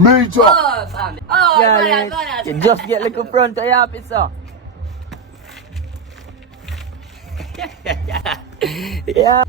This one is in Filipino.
Major! Oh, fam. Oh, Yeah, bonus. you just get like a front of your officer. Yeah.